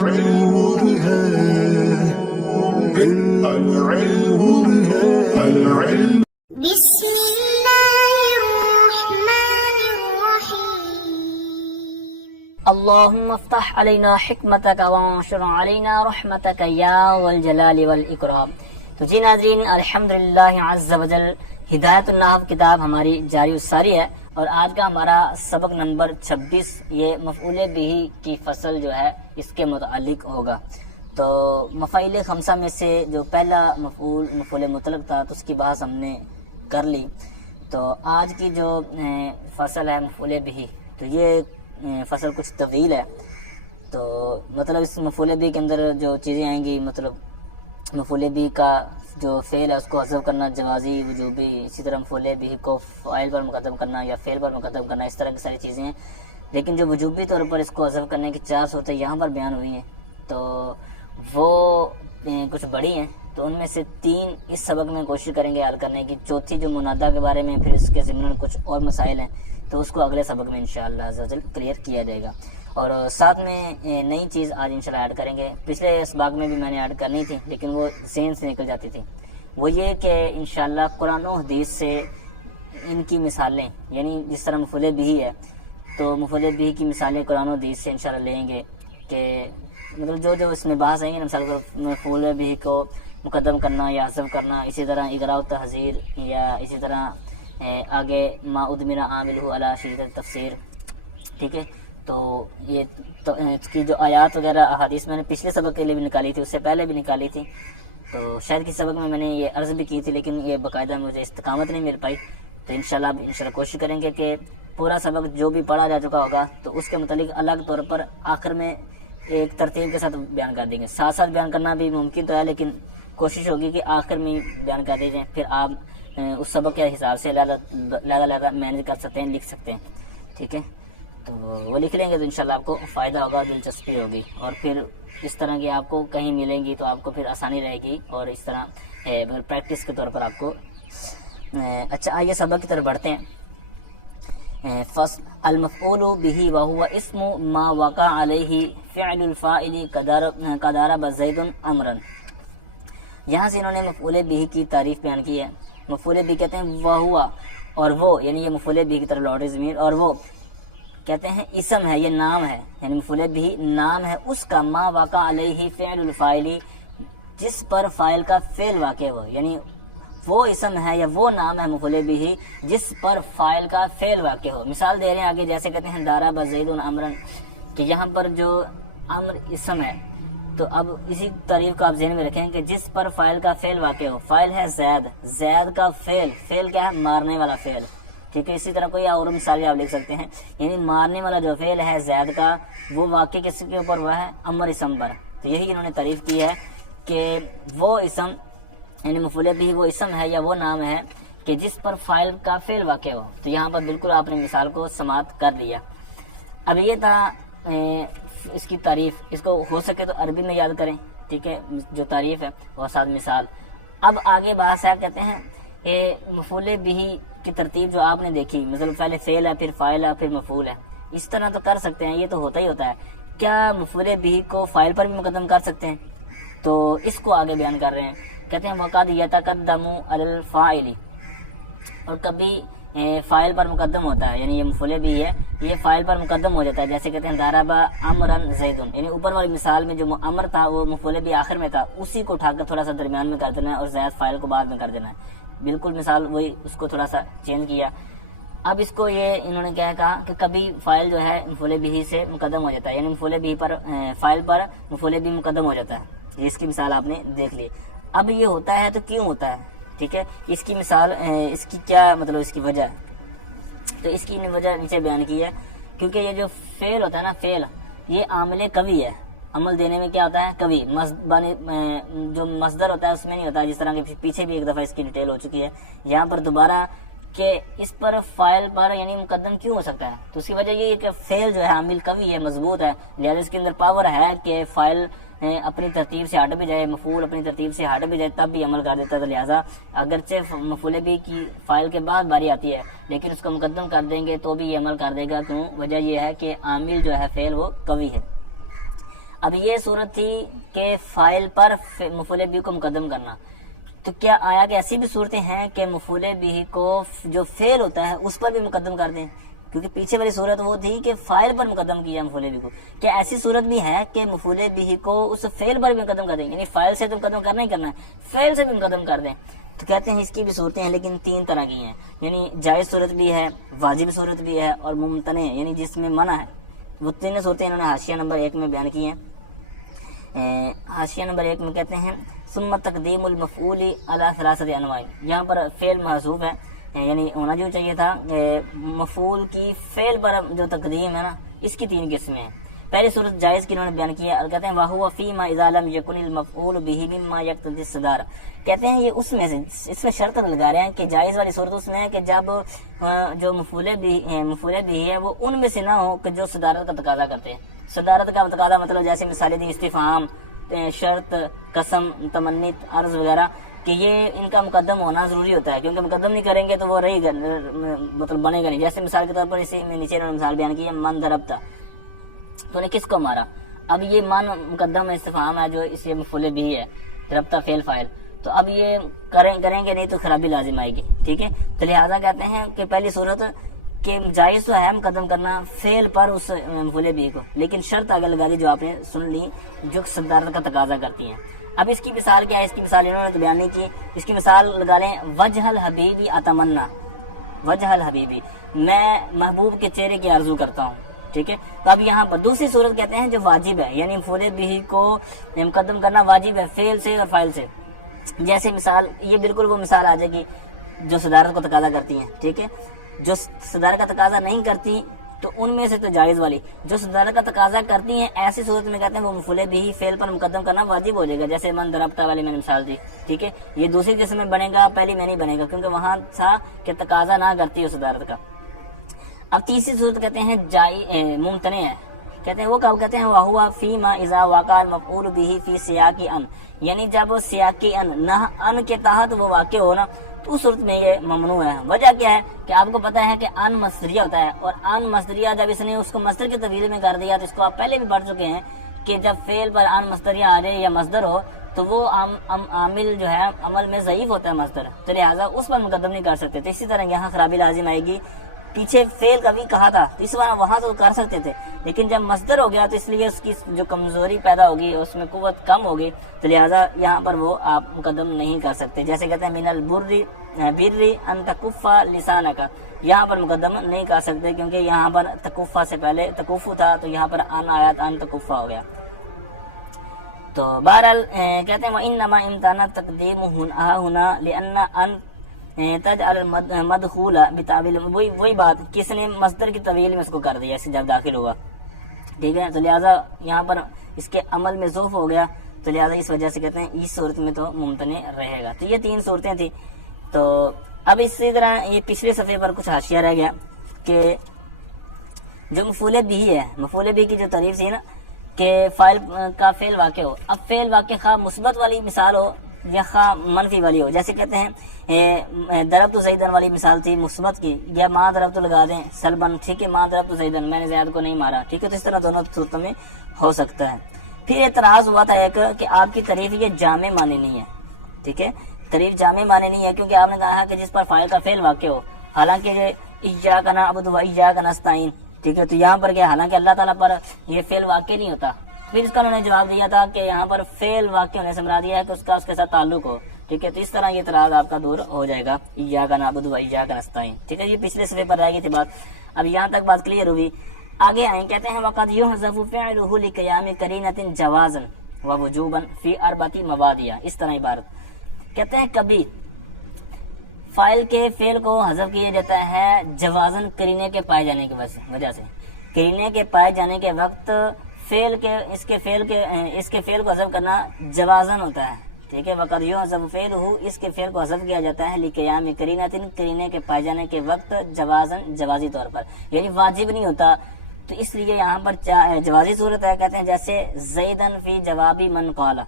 بسم الله الرحمن الرحيم اللهم افتح علينا حکمتک وانشر علينا رحمتک یا والجلال والاکرام۔ تو جی ناظرین، الحمدللہ عز وجل ہدایت النحو کتاب ہماری جاری الساری ہے، اور آج کا ہمارا سبق نمبر 26 یہ مفعول بہ کی فصل جو ہے اس کے متعلق ہوگا۔ تو مفاعیل خمسہ میں سے جو پہلا مفعول مطلق تھا تو اس کی بحث ہم نے کر لی۔ تو آج کی جو فصل ہے مفعول بہ، تو یہ فصل کچھ طویل ہے۔ تو مطلب اس مفعول بہ کے اندر جو چیزیں آئیں گی، مطلب مفعول بہ کا جو فعل ہے اس کو حذف کرنا جوازی وجوبی، اسی طرح مفعول بہ کو فاعل پر مقدم کرنا یا فعل پر مقدم کرنا، اس طرح کی ساری چیزیں ہیں۔ لیکن جو وجوبی طور پر اس کو حذف کرنے کی 4 صورتیں یہاں پر بیان ہوئی ہیں، تو وہ کچھ بڑی ہیں، تو ان میں سے 3 اس سبق میں کوشش کریں گے حل کرنے کی۔ چوتھی جو منادہ کے بارے میں پھر اس کے ضمن کچھ اور مسائل ہیں، تو اس کو اگلے سبق میں انشاءاللہ عز و جل کلیئر کیا جائے گا۔ اور ساتھ میں نئی چیز آج انشاءاللہ ایڈ کریں گے، پچھلے اسباق میں بھی میں نے ایڈ کرنی تھی لیکن وہ ذہن سے نکل جاتی تھی، وہ یہ کہ انشاءاللہ قرآن و حدیث سے ان کی مثالیں، یعنی جس طرح مفعول بہ ہے تو مفعول بہ کی مثالیں قرآن و حدیث سے انشاءاللہ لیں گے، کہ مطلب جو اس میں بحث آئیں گے، مثال مفعول بہ کو مقدم کرنا یا حذف کرنا، اسی طرح اغراء و تحذیر، یا اسی طرح آگے ما ادمر عاملہ علی شدت تفسیر، ٹھیک ہے۔ تو یہ اس کی جو آیات وغیرہ احادیث میں نے پچھلے سبق کے لیے بھی نکالی تھی، اس سے پہلے بھی نکالی تھی، تو شاید کسی سبق میں نے یہ عرض بھی کی تھی لیکن یہ باقاعدہ مجھے استقامت نہیں مل پائی۔ تو انشاءاللہ کوشش کریں گے کہ پورا سبق جو بھی پڑھا جا چکا ہوگا تو اس کے متعلق الگ طور پر آخر میں ایک ترتیب کے ساتھ بیان کر دیں گے۔ ساتھ ساتھ بیان کرنا بھی ممکن تو ہے لیکن کوشش ہوگی کہ آخر میں بیان کر دیجیں، پھر آپ اس سبق کے حساب سے لہذا مینیج کر سکتے ہیں، لکھ سکتے ہیں، ٹھیک ہے۔ تو وہ لکھ لیں گے تو انشاءاللہ آپ کو فائدہ ہوگا، دلچسپی ہوگی، اور پھر اس طرح کی آپ کو کہیں ملیں گی تو آپ کو پھر آسانی رہے گی، اور اس طرح پریکٹس کے طور پر آپ کو۔ اچھا، آئیے سبق کی طرف بڑھتے ہیں۔ فصل المفعول بہ وہو اسم ما وقع علیہ فعل الفاعل کضرب زید امرا۔ یہاں سے انہوں نے مفعول بہ کی تعریف بیان کی ہے۔ مفعول بہ کہتے ہیں وہ ہوا، اور وہ یعنی یہ مفعول بہ کی طرف لوٹے ضمیر، اور وہ کہتے ہیں اسم ہے، یہ نام ہے، یعنی مفعول بہ نام ہے اس کا ما وقع علیہ فعل الفاعل، جس پر فاعل کا فعل واقع ہو، یعنی وہ اسم ہے یا وہ نام ہے مفعول بہ جس پر فاعل کا فعل واقع ہو۔ مثال دے رہے ہیں آگے، جیسے کہتے ہیں ضرب زید امرا، کہ یہاں پر جو امر اسم ہے، تو اب اسی تعریف کو آپ ذہن میں رکھیں کہ جس پر فاعل کا فعل واقع ہو۔ فاعل ہے زید، زید کا فعل کیا ہے؟ مارنے والا فعل، ٹھیک ہے۔ اسی طرح کوئی اور مثال آپ لکھ سکتے ہیں، یعنی مارنے والا جو فعل ہے زید کا، وہ واقع کس کے اوپر ہوا ہے؟ امر اسم پر۔ تو یہی انہوں نے تعریف کی ہے کہ وہ اسم، یعنی مفعول بہ وہ اسم ہے یا وہ نام ہے کہ جس پر فاعل کا فعل واقع ہو۔ تو یہاں پر بالکل آپ نے مثال کو سماعت کر لیا۔ اب یہ تھا اس کی تعریف، اس کو ہو سکے تو عربی میں یاد کریں، ٹھیک ہے، جو تعریف ہے اور ساتھ مثال۔ اب آگے بات ہے، کہتے ہیں کہ مفعول بہ کی ترتیب جو آپ نے دیکھی، مثلا پہلے فعل ہے، پھر فاعل ہے، پھر مفعول ہے، اس طرح تو کر سکتے ہیں، یہ تو ہوتا ہی ہوتا ہے۔ کیا مفعول بہ کو فاعل پر بھی مقدم کر سکتے ہیں؟ تو اس کو آگے بیان کر رہے ہیں، کہتے ہیں وقد یتقدم علی الفاعل، اور کبھی فاعل پر مقدم ہوتا ہے، یعنی یہ مفعول بہ ہے، یہ فاعل پر مقدم ہو جاتا ہے، جیسے کہتے ہیں ضرب امرا زید، یعنی اوپر والی مثال میں جو امر تھا وہ مفعول بہ آخر میں تھا، اسی کو اٹھا کر تھوڑا سا درمیان میں کر دینا ہے اور زید فاعل کو بعد میں کر دینا ہے، بالکل مثال وہی، اس کو تھوڑا سا چینج کیا۔ اب اس کو یہ انہوں نے کیا کہا کہ کبھی فاعل جو ہے مفعول بہ سے مقدم ہو جاتا ہے، یعنی مفعول بہ پر فاعل پر مفعول بہ مقدم ہو جاتا ہے، اس کی مثال آپ نے دیکھ لی۔ اب یہ ہوتا ہے تو کیوں ہوتا ہے، ٹھیک ہے، اس کی مثال، اس کی کیا مطلب اس کی وجہ ہے، تو اس کی وجہ نیچے بیان کی ہے، کیونکہ یہ جو فعل ہوتا ہے نا، فعل یہ عامل قوی ہے، عمل دینے میں کیا ہوتا ہے؟ قوی، جو مصدر ہوتا ہے اس میں نہیں ہوتا، جس طرح کہ پیچھے بھی ایک دفعہ اس کی ڈیٹیل ہو چکی ہے، یہاں پر دوبارہ کہ اس پر فاعل پر یعنی مقدم کیوں ہو سکتا ہے، تو اس کی وجہ یہ ہے کہ فعل جو ہے عامل قوی ہے، مضبوط ہے، لہذا اس کے اندر پاور ہے کہ فاعل اپنی ترتیب سے ہٹ بھی جائے، مفعول اپنی ترتیب سے ہٹ بھی جائے تب بھی عمل کر دیتا ہے، تو لہٰذا اگرچہ مفعول بہ کی فاعل کے بعد باری آتی ہے لیکن اس کو مقدم کر دیں گے تو بھی یہ عمل کر دے گا، کیوں؟ وجہ یہ ہے کہ عامل جو ہے فعل وہ قوی ہے۔ اب یہ صورت تھی کہ فاعل پر مفعول بھی کو مقدم کرنا، تو کیا آیا کہ ایسی بھی صورتیں ہیں کہ مفعول بھی کو جو فعل ہوتا ہے اس پر بھی مقدم کر دیں؟ کیونکہ پیچھے والی صورت وہ تھی کہ فاعل پر مقدم کیا مفعول بھی کو، کیا ایسی صورت بھی ہے کہ مفعول بھی کو اس فعل پر بھی مقدم کر دیں؟ یعنی فاعل سے تو مقدم کرنا ہی کرنا ہے، فعل سے بھی مقدم کر دیں؟ تو کہتے ہیں اس کی بھی صورتیں ہیں، لیکن 3 طرح کی ہیں، یعنی جائز صورت بھی ہے، واجب صورت بھی ہے، اور ممتنع یعنی جس میں منع ہے۔ وہ 3 صورتیں انہوں نے حاشیہ نمبر 1 میں بیان کی ہیں۔ حاشیہ نمبر 1 میں کہتے ہیں ثم تقدیم المفعول علی 3 انواع، یہاں پر فعل محذوف ہے، یعنی ہونا جو چاہیے تھا مفعول کی فعل پر جو تقدیم ہے نا، اس کی 3 قسمیں ہیں۔ پہلی صورت جائز کی انہوں نے بیان کی ہے، اور کہتے ہیں وَهُوَ فِيمَا إِذَا لَمْ يَكُنِ الْمَفْعُولُ بِهِ مِمَّا يَقْتَضِي الصِّدَارَ، کہتے ہیں یہ اس میں سے، اس میں شرط لگا رہے ہیں کہ جائز والی صورت اس میں ہے کہ جب جو مفعول بھی ہے وہ ان میں سے نہ ہو کہ جو صدارت کا تقاضا کرتے ہیں۔ صدارت کا تقاضا مطلب جیسے مثالیں دی استفہام، شرط، قسم، تمنی، عرض وغیرہ، کہ یہ ان کا مقدم ہونا ضروری ہوتا ہے، کیونکہ مقدم نہیں کریں گے تو وہ رہی گا، مطلب بنے گا نہیں۔ جیسے مثال کے طور پر اسی میں نیچے انہوں نے مثال بیان کی ہے من ضربتا، تو نے کس کو مارا؟ اب یہ من مقدم استفہام ہے جو اس مفعول بھی ہے، ضربتا فعل فاعل، تو اب یہ کریں گے نہیں تو خرابی لازم آئے گی، ٹھیک ہے۔ تو لہٰذا کہتے ہیں کہ پہلی صورت کہ جائز تو ہے مقدم کرنا فعل پر اس مفعول بھی کو، لیکن شرط آگے لگا دی جو آپ نے سن لی، جو صدارت کا تقاضا کرتی ہیں۔ اب اس کی مثال کیا ہے؟ اس کی مثال انہوں نے تو بیان نہیں کی، اس کی مثال لگا لیں وجہ الحبیبی اتمنا، وجہ الحبیبی، میں محبوب کے چہرے کی آرزو کرتا ہوں، ٹھیک ہے۔ تو اب یہاں پر دوسری صورت کہتے ہیں جو واجب ہے، یعنی مفعول بھی کو مقدم کرنا واجب ہے فعل سے اور فاعل سے۔ جیسے مثال یہ بالکل وہ مثال آ جائے گی جو صدارت کو تقاضا کرتی ہیں، ٹھیک ہے۔ جو صدارت کا تقاضا نہیں کرتی تو ان میں سے تو جائز والی، جو صدارت کا تقاضا کرتی ہیں ایسی صورت میں کہتے ہیں وہ مفعول بھی فعل پر مقدم کرنا واجب ہو جائے گا، جیسے من ضربتا والی میں نے مثال دی، ٹھیک ہے۔ یہ دوسری قسم میں بنے گا، پہلی میں نہیں بنے گا، کیونکہ وہاں تھا کہ تقاضا نہ کرتی ہے صدارت کا۔ اب تیسری صورت کہتے ہیں ممتنع ہے، کہتے ہیں وہ کب کہتے ہیں وَهُوَ فِيمَا إِذَا وَقَعَ الْمَفْعُولُ بِهِ فِي سِيَاقِ أَنْ، یعنی جب سیاق ان کے تحت وہ واقع ہو نا، تو اس صورت میں یہ ممنوع ہے۔ وجہ کیا ہے کہ آپ کو پتا ہے کہ ان مصدریہ ہوتا ہے، اور ان مصدریہ جب اس نے اس کو مصدر کی تفضیل میں کر دیا، تو اس کو آپ پہلے بھی پڑھ چکے ہیں کہ جب فعل پر ان مصدریہ آ جائے یا مصدر ہو تو وہ عامل جو ہے عمل میں ضعیف ہوتا ہے مصدر، تو لہٰذا اس پر مقدم نہیں کر سکتے۔ تو اسی طرح یہاں خرابی لازم آئے گی، پیچھے فعل کا بھی کہا تھا تو اس بار وہاں تو کر سکتے تھے، لیکن جب مصدر ہو گیا تو اس لیے اس کی جو کمزوری پیدا ہوگی، اس میں قوت کم ہوگی، تو لہٰذا یہاں پر وہ آپ مقدم نہیں کر سکتے۔ جیسے کہتے ہیں من البری ان تکفا لسانک، یہاں پر مقدم نہیں کر سکتے کیونکہ یہاں پر تکفا سے پہلے تکفو تھا، تو یہاں پر ان آیات ان تکفا ہو گیا۔ تو بہرحال کہتے ہیں وَإِنَّمَا امتانا تقدیم ہونا لأن ان تجعل المدخول بتاویل، وہی بات کس نے مصدر کی طویل میں اس کو کر دیا اس جب داخل ہوا، ٹھیک ہے۔ تو لہٰذا یہاں پر اس کے عمل میں ضعف ہو گیا، تو لہٰذا اس وجہ سے کہتے ہیں اس صورت میں تو ممتنع رہے گا۔ تو یہ 3 صورتیں تھیں۔ تو اب اسی طرح یہ پچھلے صفحے پر کچھ حاشیہ رہ گیا کہ جو مفعول بھی ہے، مفعول بھی کی جو تعریف تھی نا کہ فاعل کا فعل واقع ہو، اب فعل واقع خواہ مثبت والی مثال ہو یا خواہ منفی والی ہو، جیسے کہتے ہیں ضربت زیدن والی مثال تھی مثبت کی، یا ما ضربت لگا دیں سلبن، ٹھیک ہے، ما ضربت زیدن، میں نے زید کو نہیں مارا، ٹھیک ہے۔ تو اس طرح دونوں صورتوں میں ہو سکتا ہے۔ پھر اعتراض ہوا تھا ایک کہ آپ کی تعریف یہ جامع معنی نہیں ہے، ٹھیک ہے، تعریف جامع معنی نہیں ہے کیونکہ آپ نے کہا کہ جس پر فاعل کا فعل واقع ہو، حالانکہ ایاک نعبد و ایاک نستعین، ٹھیک ہے۔ تو یہاں پر کیا، حالانکہ اللہ تعالیٰ پر یہ فعل واقع نہیں ہوتا۔ پھر اس کا انہوں نے جواب دیا تھا کہ یہاں پر فعل واقع ہونے سے مراد یہ ہے کہ اس کا اس کے ساتھ تعلق ہو، ٹھیک ہے۔ تو اس طرح یہ اعتراض آپ کا دور ہو جائے گا، ایاک نعبد و ایاک نستعین، ٹھیک ہے۔ یہ پچھلے صفحے پر رہ گئی تھی بات، اب یہاں تک بات کلیئر ہوئی۔ آگے آئیں، کہتے ہیں وقد یحذف فعلہ لقیام قرینۃ جوازا ووجوبا فی 4 مواضع، اس طرح عبارت کہتے ہیں کبھی فاعل کے فعل کو حذف کیا جاتا ہے جوازن، قرینے کے پائے جانے کی وجہ سے، قرینے کے پائے جانے کے وقت فعل کے اس کے فعل کو حذف کرنا جوازن ہوتا ہے، ٹھیک ہے۔ وقد یحذف فعلہ، اس کے فعل کو حذف کیا جاتا ہے لقیام قرینۃ، قرینے کے پائے جانے کے وقت جوازن، جوازی طور پر، یعنی واجب نہیں ہوتا، تو اس لیے یہاں پر جوازی صورت ہے، کہتے ہیں جیسے زیدن فی جوابی من قال،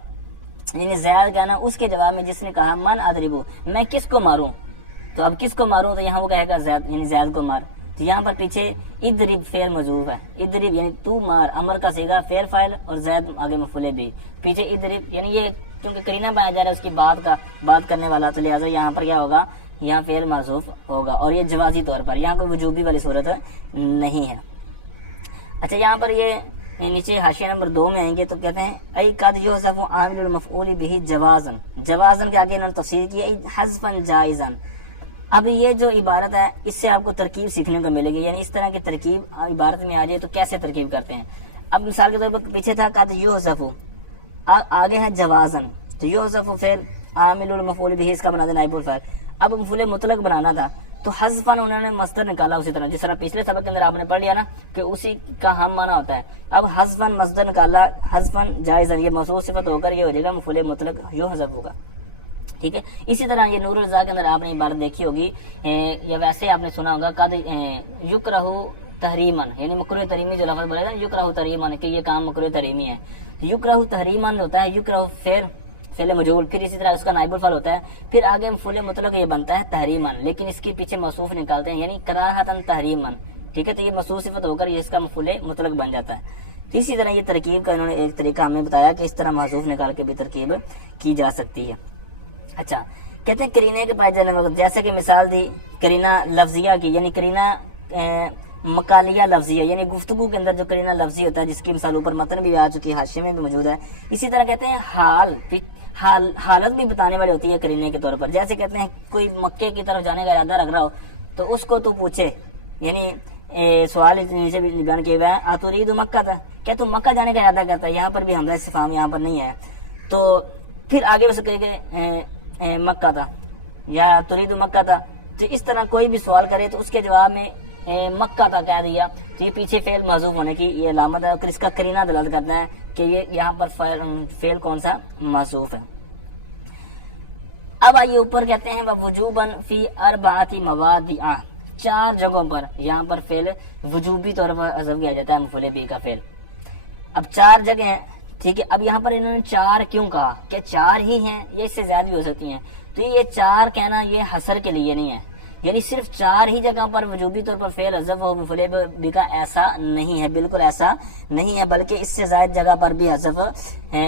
یعنی زید کہنا اس کے جواب میں جس نے کہا من اضربو، میں کس کو ماروں، تو اب کس کو ماروں، تو یہاں وہ کہے گا زید، یعنی زید کو مار، تو تو یہاں پر پیچھے ادرب فعل مضروف ہے، ادرب یعنی تو مار، امر کا صیغہ فعل فاعل اور زید آگے مفعول بھی، پیچھے ادرب یعنی یہ کیونکہ کرینہ بنایا جا رہا ہے اس کی بات کرنے والا، تو لہٰذا یہاں پر کیا ہوگا، یہاں فعل محذوف ہوگا، اور یہ جوازی طور پر، یہاں کوئی وجوبی والی صورت نہیں ہے۔ اچھا یہاں پر یہ نیچے حاشیہ نمبر 2 میں آئیں گے تو کہتے ہیں ای قد یحذف عامل المفعول به جوازن، جوازن کے آگے انہوں نے تفسیر کی ہے حذفا جائزا۔ اب یہ جو عبارت ہے اس سے آپ کو ترکیب سیکھنے کو ملے گی، یعنی اس طرح کی ترکیب عبارت میں آ جائے تو کیسے ترکیب کرتے ہیں۔ اب مثال کے طور پر پیچھے تھا قد یحذف، آگے ہے جوازن، تو یحذف فعل عامل المفعول به اس کا بنا دے نائب الفاعل۔ اب مفعول مطلق بنانا تھا تو حذفاً انہوں نے مصدر نکالا، اسی طرح جس طرح پچھلے سبق کے اندر آپ نے پڑھ لیا نا کہ اسی کا ہم معنی ہوتا ہے۔ اب حذفاً مصدر نکالا، حذفاً جائزاً، یہ موصوف صفت ہو کر یہ ہو جائے گا مفعول مطلق یحذف ہوگا، ٹھیک ہے۔ اسی طرح یہ نور الرضا کے اندر آپ نے عبارت دیکھی ہوگی، یا ویسے آپ نے سنا ہوگا قد یکرہ تحریماً، یعنی مکروہ تحریمی جو لفظ بولے گا یکرہ تحریماً کہ یہ کام مکروہ تحریمی ہے، یکرہ تحریماً ہوتا ہے، یکرہ فعل مجہول، پھر اسی طرح اس کا نائب الفعل ہوتا ہے، پھر آگے مفعول مطلق یہ بنتا ہے تحریماً، لیکن اس کے پیچھے موصوف نکالتے ہیں یعنی کراہتاً تحریماً، ٹھیک ہے، تو یہ موصوف صفت ہو کر یہ اس کا مفعول مطلق بن جاتا ہے۔ اسی طرح یہ ترکیب کا انہوں نے ایک طریقہ ہمیں بتایا کہ اس طرح محذوف نکال کے بھی ترکیب کی جا سکتی ہے۔ اچھا کہتے ہیں کرینے کے پائے جانے وقت، جیسے کہ مثال دی کرینہ لفظیہ کی، یعنی کرینہ مقالیہ لفظیہ، یعنی گفتگو کے اندر جو کرینہ لفظی ہوتا ہے جس کی مثال اوپر متن بھی آ چکی ہے، حاشیے میں بھی موجود ہے۔ اسی طرح کہتے ہیں حالت بھی بتانے والی ہوتی ہے کرینے کے طور پر، جیسے کہتے ہیں کوئی مکے کی طرف جانے کا ارادہ رکھ رہا ہو تو اس کو تو پوچھے، یعنی سوال نیچے بھی بیان کیا ہوا ہے اتريد مکہ تھا، کیا تم مکہ جانے کا ارادہ کرتا ہے، یہاں پر بھی حمزہ استفہام یہاں پر نہیں ہے، تو پھر آگے اس کہے کہ مکہ تھا یا تريد مکہ تھا، تو اس طرح کوئی بھی سوال کرے تو اس کے جواب میں مکہ تھا کہہ دیا، تو یہ پیچھے فعل محذوف ہونے کی یہ علامت ہے، اور اس کا کرینہ دلالت کرتا ہے کہ یہ یہاں پر فعل کون سا محذوف ہے۔ اب آئیے اوپر کہتے ہیں وجوباً فی اربعۃ مواضع، 4 جگہوں پر یہاں پر فعل وجوبی طور پر حذف کیا جاتا ہے مفعول بھی کا فعل۔ اب 4 جگہ ہیں، ٹھیک ہے، اب یہاں پر انہوں نے 4 کیوں کہا، کہ 4 ہی ہیں یا اس سے زیادہ بھی ہو سکتی ہیں، تو یہ 4 کہنا یہ حصر کے لیے نہیں ہے، یعنی صرف 4 ہی جگہ پر وجوبی طور پر فعل حذف ہو مفعول بھی کا، ایسا نہیں ہے، بالکل ایسا نہیں ہے، بلکہ اس سے زائد جگہ پر بھی حذف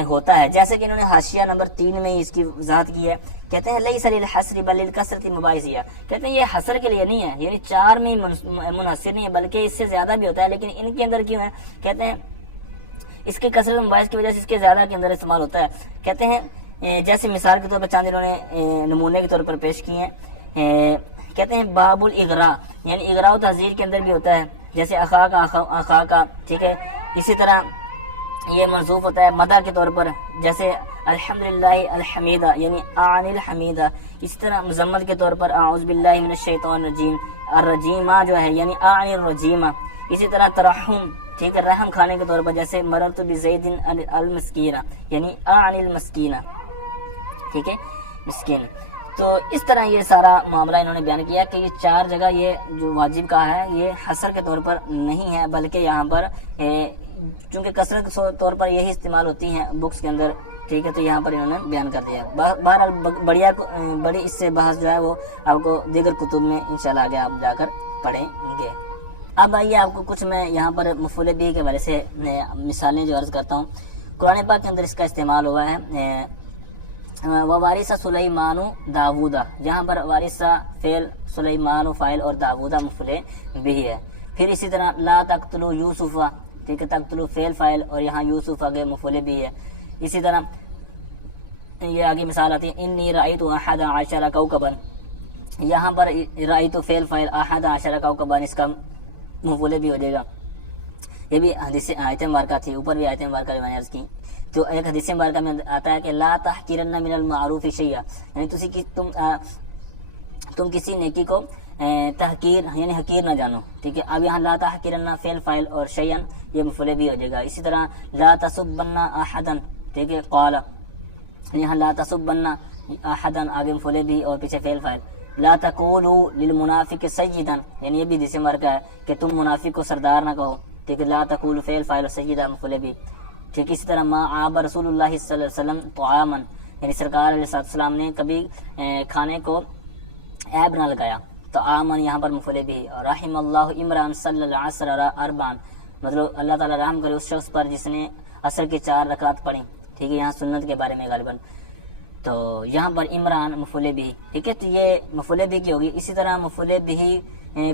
ہوتا ہے، جیسے کہ انہوں نے حاشیہ نمبر 3 میں اس کی وضاحت کی ہے، کہتے ہیں لیس للحصر بل للکثرۃ مباحثیہ، کہتے ہیں یہ حصر کے لیے نہیں ہے، یعنی 4 میں منحصر نہیں ہے بلکہ اس سے زیادہ بھی ہوتا ہے، لیکن ان کے اندر کیوں ہے، کہتے ہیں اس کے کثرت مباحث کی وجہ سے اس کے زیادہ کے اندر استعمال ہوتا ہے۔ کہتے ہیں جیسے مثال کے طور پر چاند انہوں نے نمونے کے طور پر پیش کیے ہیں، کہتے ہیں باب الاغراء، یعنی اغراء و تحذیر کے اندر بھی ہوتا ہے، جیسے اخا کا، ٹھیک ہے، اسی طرح یہ منصوب ہوتا ہے مدح کے طور پر، جیسے الحمدللہ الحمیدہ یعنی اعن الحمیدہ، اسی طرح مذمت کے طور پر اعوذ باللہ من الشیطان الرجیم، الرجیمہ جو ہے یعنی اعن الرجیمہ، اسی طرح ترحم، ٹھیک ہے، رحم کھانے کے طور پر، جیسے مررت بزید المسکینہ یعنی اعن المسکینہ، ٹھیک ہے، مسکین۔ تو اس طرح یہ سارا معاملہ انہوں نے بیان کیا کہ یہ 4 جگہ یہ جو واجب کا ہے یہ حصر کے طور پر نہیں ہے، بلکہ یہاں پر چونکہ کثرت کے طور پر یہی استعمال ہوتی ہیں بکس کے اندر، ٹھیک ہے، تو یہاں پر انہوں نے بیان کر دیا۔ بہرحال بڑی اس سے بحث جو ہے وہ آپ کو دیگر کتب میں انشاءاللہ آگے آپ جا کر پڑھیں گے۔ اب آئیے آپ کو کچھ میں یہاں پر مفعول بھی کے حوالے سے مثالیں جو عرض کرتا ہوں۔ قرآن پاک کے اندر اس کا استعمال ہوا ہے ووارث سلیمان داوودہ، جہاں پر وارثہ فعل، سلیمان فاعل اور داوودہ مفعول بھی ہے۔ پھر اسی طرح لا تقتلوا یوسف، ٹھیک ہے، تقتلوا فعل فاعل اور یہاں یوسف آگے مفعول بھی ہے۔ اسی طرح یہ آگے مثال آتی ہے انی رأیت احد عشر کوکبا، یہاں پر رأیت فعل فاعل، احد عشر کوکبا اس کا مفعول بھی ہو جائے گا۔ یہ بھی حدیث آیت مبارکہ تھی، اوپر بھی آیت مبارکہ میں نے عرض کی، تو ایک حدیث مبارکہ میں آتا ہے کہ لا تحقرن من المعروف شیئا، یعنی تم کسی نیکی کو تحقیر یعنی حقیر نہ جانو، ٹھیک ہے۔ اب یہاں لا تحقرن فعل فاعل اور شیئا یہ مفعول بھی ہو جائے گا۔ اسی طرح لا تسبن احدا، ٹھیک ہے، قال، یہاں لا تسبن احدا آگے مفعول بھی اور پیچھے فعل فاعل۔ لا تقولوا للمنافق سیدا، یعنی یہ بھی حدیث مبارکہ ہے کہ تم منافق کو سردار نہ کہو، ٹھیک ہے، لا تقولوا فعل فاعل اور سیدہ مفعول بھی، ٹھیک۔ اسی طرح ما عاب رسول اللہ صلی اللہ علیہ وسلم طعاما، یعنی سرکار علیہ السلام نے کبھی کھانے کو عیب نہ لگایا، تو آمن یہاں پر مفعول بھی، اور رحم اللہ عمران صلی اللہ علیہ وسلم اربان، مطلب اللہ تعالیٰ رحم کرے اس شخص پر جس نے عصر کی 4 رکعت پڑھی، ٹھیک ہے، یہاں سنت کے بارے میں غالباً، تو یہاں پر عمران مفعول بھی، ٹھیک ہے، تو یہ مفعول بھی کی ہوگی۔ اسی طرح مفعول بھی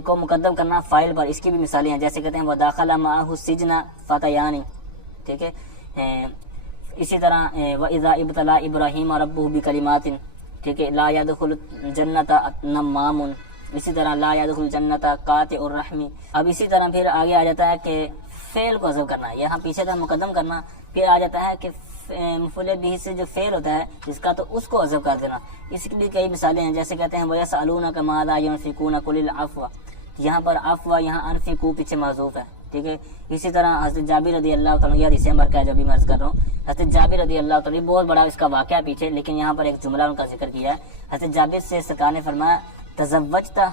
کو مقدم کرنا فاعل پر، اس کی بھی مثالیں ہیں، جیسے کہتے ہیں وَدَخَلَ مَعَهُ السِّجْنَ فَتَيَانِ، ٹھیک ہے، اسی طرح وَإِذَا ابْتَلَىٰ إِبْرَاهِيمَ رَبُّهُ بِكَلِمَاتٍ، ٹھیک ہے، لَا يَدْخُلُ الْجَنَّةَ نَمَّامٌ، اسی طرح لَا يَدْخُلُ الْجَنَّةَ قَاطِعُ الرَّحْمِ۔ اب اسی طرح پھر آگے آ جاتا ہے کہ فعل کو حذف کرنا، یہاں پیچھے تھا مقدم کرنا، پھر آ جاتا ہے کہ مفعول بھی سے جو فعل ہوتا ہے جس کا، تو اس کو حذف کر دینا۔ اس کی بھی کئی مثالیں ہیں، جیسے کہتے ہیں وَيَسْأَلُونَكَ مَاذَا يُنْفِقُونَ قُلِ الْعَفْوَ، یہاں پر عفو یہاں انفقوا پیچھے محذوف ہے، ٹھیک ہے۔ اسی طرح حضرت جابر رضی اللہ تعالیٰ، یہ حدیث نمبر کا ہے جو بھی میں عرض کر رہا ہوں، حضرت جابر رضی اللہ تعالیٰ، بہت بڑا اس کا واقعہ ہے پیچھے، لیکن یہاں پر ایک جملہ ان کا ذکر کیا ہے۔ حضرت جابر سے سرکار نے فرمایا تزوجتا،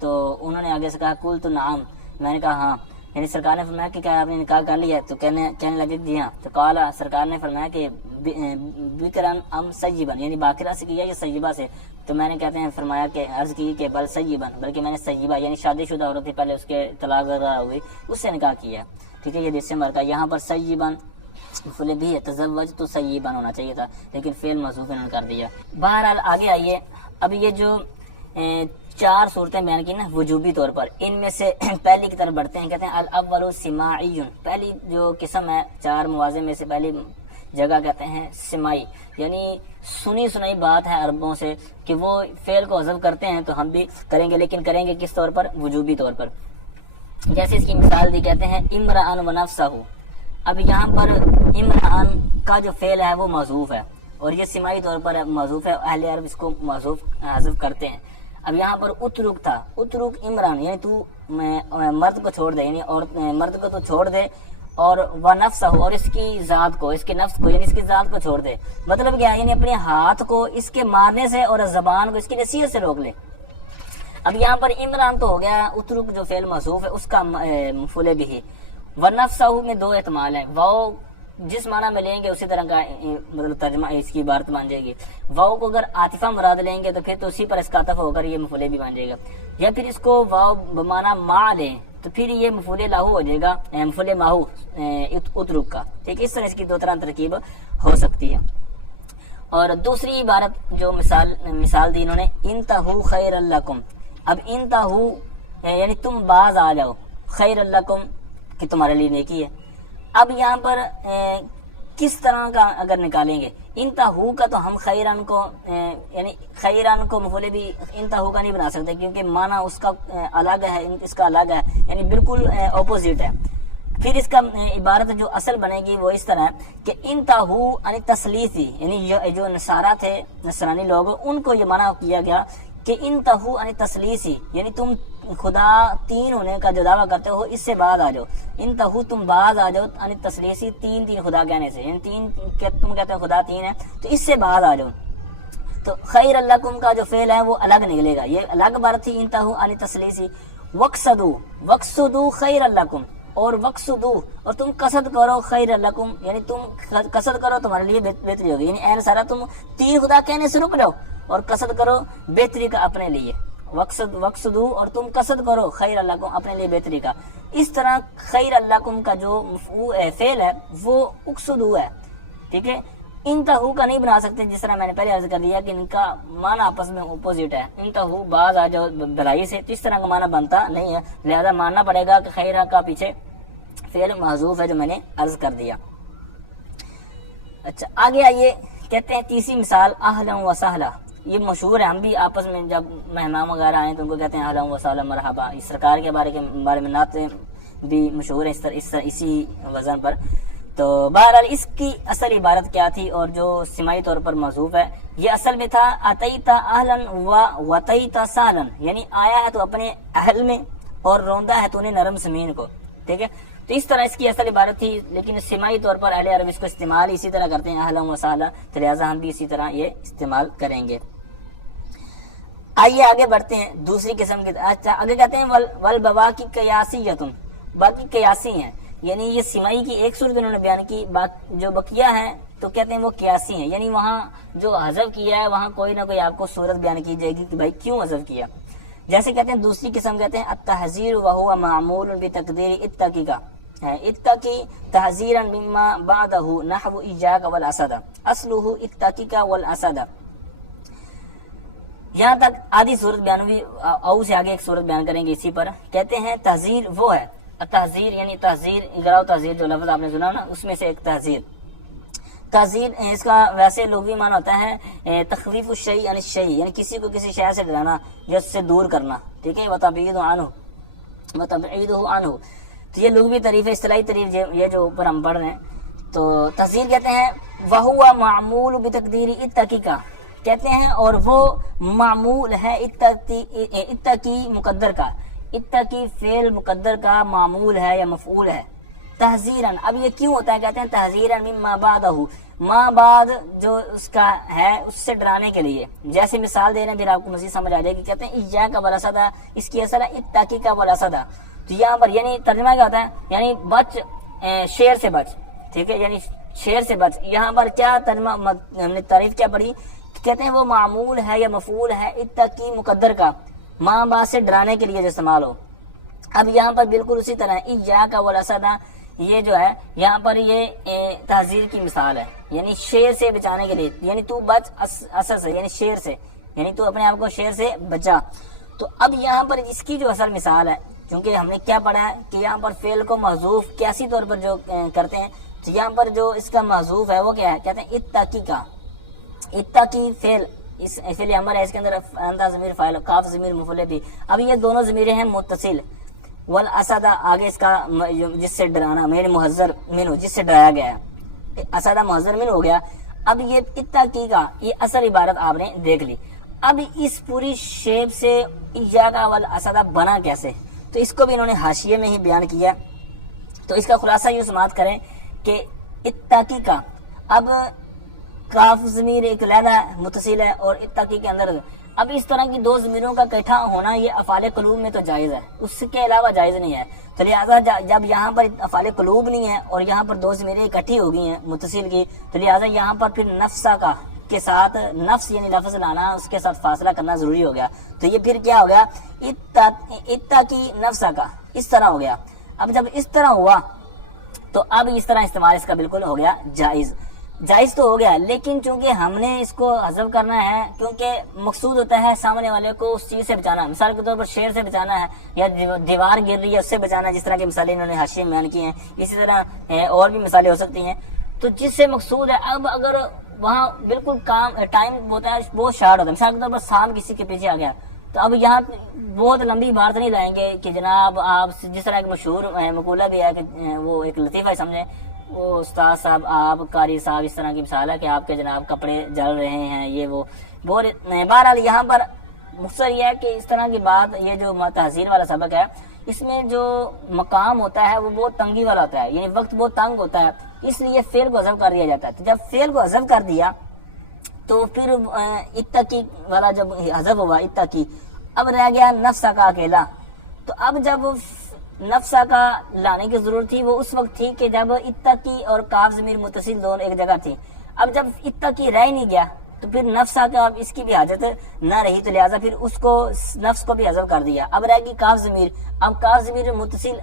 تو انہوں نے آگے سے کہا قلت نعم، میں نے کہا ہاں، یعنی سرکار نے فرمایا کہ کیا آپ نے نکاح کر لیا ہے؟ تو کہنے لگے جی ہاں، تو قال، سرکار نے فرمایا کہ بکرن ام سیبن، یعنی باقرہ سے کیا یا سیبہ سے؟ تو میں نے کہتے ہیں فرمایا کہ عرض کی کہ بل سیبن، بلکہ میں نے سیبہ یعنی شادی شدہ عورت تھی، پہلے اس کے طلاق وغیرہ ہوئی، اس سے نکاح کیا، ٹھیک ہے، یہ جس سے مرکا، یہاں پر سیبن مفعول بھی ہے، تزوج تو سیبن ہونا چاہیے تھا، لیکن فعل محذوف انہوں نے کر دیا۔ بہرحال آگے آئیے، اب یہ جو 4 صورتیں بیان کی نا وجوبی طور پر، ان میں سے پہلی کی طرف بڑھتے ہیں، کہتے ہیں الاول سماعی، پہلی جو قسم ہے 4 مواضع میں سے پہلی جگہ کہتے ہیں سماعی، یعنی سنی سنائی بات ہے عربوں سے کہ وہ فعل کو حذف کرتے ہیں، تو ہم بھی کریں گے، لیکن کریں گے کس طور پر؟ وجوبی طور پر۔ جیسے اس کی مثال دی، کہتے ہیں امرأن ونفسہ، اب یہاں پر امرأن کا جو فعل ہے وہ محذوف ہے، اور یہ سماعی طور پر محذوف ہے، اہل عرب اس کو محذوف حذف کرتے ہیں۔ اب یہاں پر اترک تھا، اترک عمران، یعنی تو مرد کو چھوڑ دے، یعنی اور مرد کو تو چھوڑ دے، اور وہ نفس ہو، اور اس کی ذات کو، اس کے نفس کو، یعنی اس کی ذات کو چھوڑ دے، مطلب کیا ہے؟ یعنی اپنے ہاتھ کو اس کے مارنے سے اور زبان کو اس کی نصیحت سے روک لے۔ اب یہاں پر عمران تو ہو گیا، اترک جو فعل محذوف ہے اس کا مفعول بھی، ونفسہ میں 2 احتمال ہیں، وہ جس معنی میں لیں گے اسی طرح کا مطلب ترجمہ اس کی عبارت بن جائے گی۔ واو کو اگر عاطفہ مراد لیں گے تو پھر تو اسی پر اس کا عطف ہو کر یہ مفعول بھی بن جائے گا، یا پھر اس کو واو بمعنی ما لیں تو پھر یہ مفعول لاہو ہو جائے گا، مفعول ماہو اترک کا، ٹھیک ہے۔ اس طرح اس کی 2 طرح ترکیب ہو سکتی ہے۔ اور دوسری عبارت جو مثال دی انہوں نے، انتہو خیر لکم، اب انتہو یعنی تم باز آ جاؤ، خیر لکم کہ تمہارے لیے نیکی ہے۔ اب یہاں پر کس طرح کا اگر نکالیں گے، انتہو کا تو ہم خیرن کو یعنی خیرن کو مفعول بھی انتہو کا نہیں بنا سکتے، کیونکہ معنی اس کا الگ ہے، اس کا الگ ہے، یعنی بالکل اپوزٹ ہے۔ پھر اس کا عبارت جو اصل بنے گی وہ اس طرح ہے کہ انتہو یعنی تسلیثی، یعنی جو نصارہ تھے، نصرانی لوگ، ان کو یہ معنی کیا گیا کہ انتہو یعنی تسلیثی، یعنی تم خدا 3 ہونے کا جو دعویٰ کرتے ہو اس سے بعد آ جاؤ، انتہو تم بعد آ جاؤ، یعنی تسلیثی 3 خدا کہنے سے، یعنی 3 تم کہتے ہو خدا 3 ہے تو اس سے بعد آ جاؤ۔ تو خیر لکم کا جو فعل ہے وہ الگ نکلے گا، یہ الگ بات تھی انتہو یعنی تسلیثی۔ وقصدو خیر لکم، اور وقصدو اور تم قصد کرو خیر لکم، یعنی تم قصد کرو تمہارے لیے بہتری ہوگی، یعنی اے سارا تم 3 خدا کہنے سے رک جاؤ اور قصد کرو بہتری کا اپنے لیے، وقصدو اور تم قصد کرو خیر لکم اپنے لیے بہتری کا۔ اس طرح خیر لکم کا جو فعل ہے وہ اقصدو ہے، ٹھیک ہے۔ انتہو کا نہیں بنا سکتے، جس طرح میں نے پہلے عرض کر دیا کہ ان کا معنی آپس میں اپوزٹ ہے، انتہو باز آ جاؤ بھلائی سے، تو اس طرح کا معنی بنتا نہیں ہے، لہذا ماننا پڑے گا کہ خیر کا پیچھے فعل محذوف ہے جو میں نے عرض کر دیا۔ اچھا آگے آئیے، کہتے ہیں تیسری مثال اہلا و سہلا، یہ مشہور ہے، ہم بھی آپس میں جب مہمان وغیرہ آئیں تو ان کو کہتے ہیں اہلا و سہلا مرحبا، اس سرکار کے بارے میں نعتیں بھی مشہور ہیں اسی وزن پر۔ تو بہرحال اس کی اصل عبارت کیا تھی اور جو سماعی طور پر محذوف ہے، یہ اصل میں تھا اتیتا اہلا و وتیتا سہلا، یعنی آیا ہے تو اپنے اہل میں اور روندا ہے تو انہیں نرم زمین کو، ٹھیک ہے۔ تو اس طرح اس کی اصل عبارت تھی، لیکن سماعی طور پر اہل عرب اس کو استعمال اسی طرح کرتے ہیں اہلا و سہلا، تو لہٰذا ہم بھی اسی طرح یہ استعمال کریں گے۔ آئیے آگے بڑھتے ہیں دوسری قسم کے۔ اچھا آگے کہتے ہیں والبوا کی قیاسیتن، باقی قیاسی ہیں، یعنی یہ سماعی کی ایک صورت انہوں نے بیان کی، جو بقیہ ہیں تو کہتے ہیں وہ قیاسی ہیں، یعنی وہاں جو حذف کیا ہے وہاں کوئی نہ کوئی آپ کو صورت بیان کی جائے گی کہ بھائی کیوں حذف کیا۔ جیسے کہتے ہیں دوسری قسم کہتے ہیں التحذیر وهو معمول بتقدیر اتقی کا اتقی تحذیرا مما بعدہ نحو ایاک والاسد اصلہ اتقی کا والاسد. یہاں تک آدھی صورت بیان ہوئی. او سے آگے ایک صورت بیان کریں گے اسی پر. کہتے ہیں تحذیر وہ ہے تحذیر یعنی تحذیر اقرا و تحذیر جو لفظ آپ نے سنا نا اس میں سے ایک تحذیر. تحذیر اس کا ویسے لغوی معنی ہوتا ہے تخویف الشیء عن الشیء یعنی کسی کو کسی شے سے ڈرانا یا اس سے دور کرنا. ٹھیک ہے. وتبعید عنہ وتبعیدہ عنہ. تو یہ لغوی تعریف ہے. اصطلاحی تعریف یہ جو اوپر ہم پڑھ رہے ہیں. تو تحذیر کہتے ہیں وہو معمول بتقدیر اتقی کا کہتے ہیں اور وہ معمول ہے اتقی مقدر کا. اتقی فعل مقدر کا معمول ہے یا مفعول ہے. تحذیرن اب یہ کیوں ہوتا ہے کہتے ہیں تحذیرن مما بعدہ ما بعد جو اس کا ہے اس سے ڈرانے کے لیے. جیسے مثال دے رہے ہیں پھر آپ کو مزید سمجھ آ جائے گی. کہتے ہیں ایاک والاسد اس کی اصل ہے اتقی کا والاسد. تو یہاں پر یعنی ترجمہ کیا ہوتا ہے یعنی بچ شیر سے بچ. ٹھیک ہے یعنی شیر سے بچ. یہاں پر کیا ترجمہ ہم نے تعریف کیا پڑھی کہتے ہیں وہ معمول ہے یا مفعول ہے اتقی مقدر کا ماں باپ سے ڈرانے کے لیے جو استعمال ہو. اب یہاں پر بالکل اسی طرح ایاک والاسد یہ جو ہے یہاں پر یہ تحذیر کی مثال ہے یعنی شیر سے بچانے کے لیے. یعنی تو بچ اسد سے یعنی شیر سے یعنی تو اپنے آپ کو شیر سے بچا. تو اب یہاں پر اس کی جو اصل مثال ہے کیونکہ ہم نے کیا پڑھا ہے کہ یہاں پر فعل کو محذوف قیاسی طور پر جو کرتے ہیں تو یہاں پر جو اس کا محذوف ہے وہ کیا ہے کہتے ہیں اتقی کا. اتقی فعل اس فعل امر ہے اس کے اندر انت ضمیر فاعل کاف ضمیر مفعول بھی. اب یہ دونوں ضمیریں ہیں متصل. والاسد آگے اس کا جس سے ڈرانا میرے محذر منہ جس سے ڈرایا گیا ہے اسد محذر منہ ہو گیا. اب یہ اتقی کا یہ اصل عبارت آپ نے دیکھ لی. اب اس پوری شیپ سے ایاک والاسد بنا کیسے تو اس کو بھی انہوں نے حاشیے میں ہی بیان کیا. تو اس کا خلاصہ یوں سماعت کریں کہ اتقی کا اب کاف ضمیر ایک علیحدہ متصل ہے اور اتقی کے اندر اب اس طرح کی دو ضمیروں کا اکٹھا ہونا یہ افعال قلوب میں تو جائز ہے اس کے علاوہ جائز نہیں ہے. تو لہٰذا جب یہاں پر افعال قلوب نہیں ہے اور یہاں پر دو ضمیریں اکٹھی ہو گئی ہیں متصل کی تو لہٰذا یہاں پر پھر نفسا کا کے ساتھ نفس یعنی لفظ لانا اس کے ساتھ فاصلہ کرنا ضروری ہو گیا. تو یہ پھر کیا ہو گیا اتقی نفسا کا اس طرح ہو گیا. اب جب اس طرح ہوا تو اب اس طرح استعمال اس کا بالکل ہو گیا جائز تو ہو گیا. لیکن چونکہ ہم نے اس کو حذف کرنا ہے کیونکہ مقصود ہوتا ہے سامنے والے کو اس چیز سے بچانا. مثال کے طور پر شیر سے بچانا ہے یا دیوار گر رہی ہے اس سے بچانا جس طرح کی مثالیں انہوں نے حاشیے میں بیان کی ہیں. اسی طرح اور بھی مثالیں ہو سکتی ہیں. تو جس سے مقصود ہے اب اگر وہاں بالکل ٹائم ہوتا ہے بہت شارٹ ہوتا ہے. مثال کے طور پر سانپ کسی کے پیچھے آ گیا تو اب یہاں بہت لمبی بات نہیں لائیں گے کہ جناب آپ جس طرح ایک مشہور مقولہ بھی ہے کہ وہ ایک لطیفہ سمجھیں وہ استاد صاحب آپ قاری صاحب اس طرح کی مثال ہے کہ آپ کے جناب کپڑے جل رہے ہیں یہ وہ بہت. بہرحال یہاں پر مختصر یہ ہے کہ اس طرح کی بات یہ جو تحذیر والا سبق ہے اس میں جو مقام ہوتا ہے وہ بہت تنگی والا ہوتا ہے یعنی وقت بہت تنگ ہوتا ہے اس لیے فعل کو حذف کر دیا جاتا ہے. تو جب فعل کو حذف کر دیا تو پھر اتقی والا جب حذف ہوا اتقی اب رہ گیا نفسا کا اکیلا. تو اب جب نفسا کا لانے کی ضرورت تھی وہ اس وقت تھی کہ جب اتقی اور کاف ضمیر متصل دونوں ایک جگہ تھی. اب جب اتقی رہ نہیں گیا تو پھر نفسا کا اس کی بھی حاجت نہ رہی تو لہٰذا پھر اس کو نفس کو بھی حذف کر دیا. اب رہ گی کاف ضمیر. اب کاف ضمیر متصل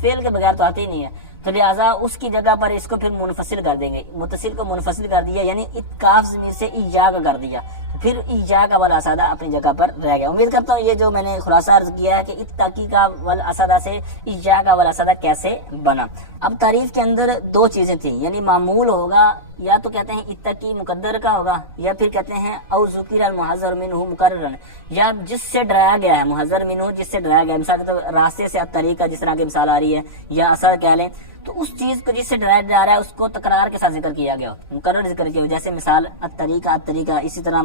فعل کے بغیر تو آتے ہی نہیں ہے تو لہٰذا اس کی جگہ پر اس کو پھر منفصل کر دیں گے. متصل کو منفصل کر دیا یعنی کاف ضمیر سے ایاک کر دیا پھر ایاک والاسد اپنی جگہ پر رہ گیا. امید کرتا ہوں یہ جو میں نے خلاصہ عرض کیا ہے کہ اتقی کا والاسد سے ایاک والاسد کیسے بنا. اب تعریف کے اندر دو چیزیں تھیں یعنی معمول ہوگا یا تو کہتے ہیں اتقی مقدر کا ہوگا یا پھر کہتے ہیں او ذکر المحذر منہ مقررا یا جس سے ڈرایا گیا ہے محذر منہ جس سے ڈرایا گیا. مثال تو راستے سے طریقہ جس طرح کی مثال آ رہی ہے یا اثر کہہ لیں تو اس چیز کو جس سے ڈرایا جا رہا ہے اس کو تکرار کے ساتھ ذکر کیا گیا مقرر ذکر کیا. جیسے مثال الطریقہ اسی طرح